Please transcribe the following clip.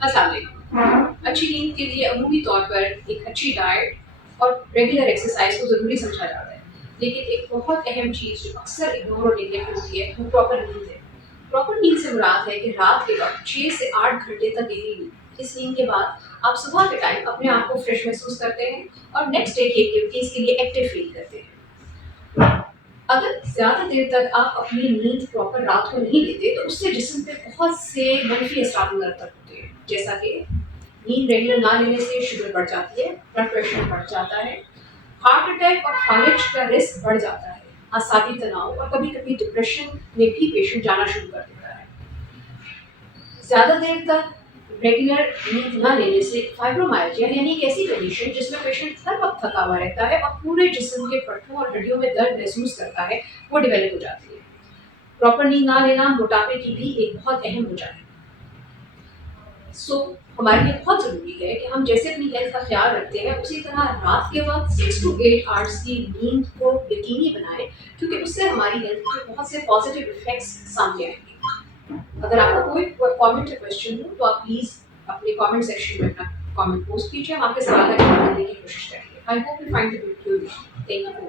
السلام علیکم. اچھی نیند کے لیے عمومی طور پر ایک اچھی ڈائٹ اور ریگولر ایکسرسائز کو ضروری سمجھا جاتا ہے، لیکن ایک بہت اہم چیز جو اکثر اگنور اور نیگلیکٹ ہوتی ہے وہ پراپر نیند ہے. پراپر نیند سے مراد ہے کہ رات کے وقت 6 سے 8 گھنٹے تک گہری نیند. اس نیند کے بعد آپ صبح کے ٹائم اپنے آپ کو فریش محسوس کرتے ہیں اور نیکسٹ ڈے کی ایکٹیویٹیز کے لیے ایکٹیو فیل کرتے ہیں. اگر زیادہ دیر تک آپ اپنی نیند پراپر رات کو نہیں لیتے تو اس سے جسم پہ بہت سے منفی اثرات مرتب ہوتے ہیں، جیسا کہ نیند ریگولر نہ لینے سے شوگر بڑھ جاتی ہے، بلڈ پریشر بڑھ جاتا ہے، ہارٹ اٹیک اور فالج کا رسک بڑھ جاتا ہے، اعصابی تناؤ اور کبھی کبھی ڈپریشن میں بھی پیشنٹ جانا شروع کر دیتا ہے. زیادہ دیر تک ریگولر نیند نہ لینے سے فائبرومائلجیا یعنی ایک ایسی کنڈیشن جس میں پیشنٹ ہر وقت تھکا ہوا رہتا ہے اور پورے جسم کے پٹھوں اور ہڈیوں میں درد محسوس کرتا ہے، وہ ڈیولپ ہو جاتی ہے. پراپر نیند نہ لینا موٹاپے کی بھی ایک بہت اہم وجہ ہے. ہمارے لیے بہت ضروری ہے کہ ہم جیسے اپنی ہیلتھ کا خیال رکھتے ہیں اسی طرح رات کے وقت 6 to 8 hours کی نیند کو یقینی بنائیں، کیونکہ اس سے ہماری ہیلتھ کے بہت سے پازیٹیو افیکٹس سامنے آئیں گے. اگر آپ کا کوئی کامنٹ یا کوشچن ہو تو آپ پلیز اپنے کامنٹ سیکشن میں اپنا کامنٹ پوسٹ کیجیے، ہم آپ کے سوال کا جواب دینے کی کوشش کریں گے. I hope you find it useful. Thank you.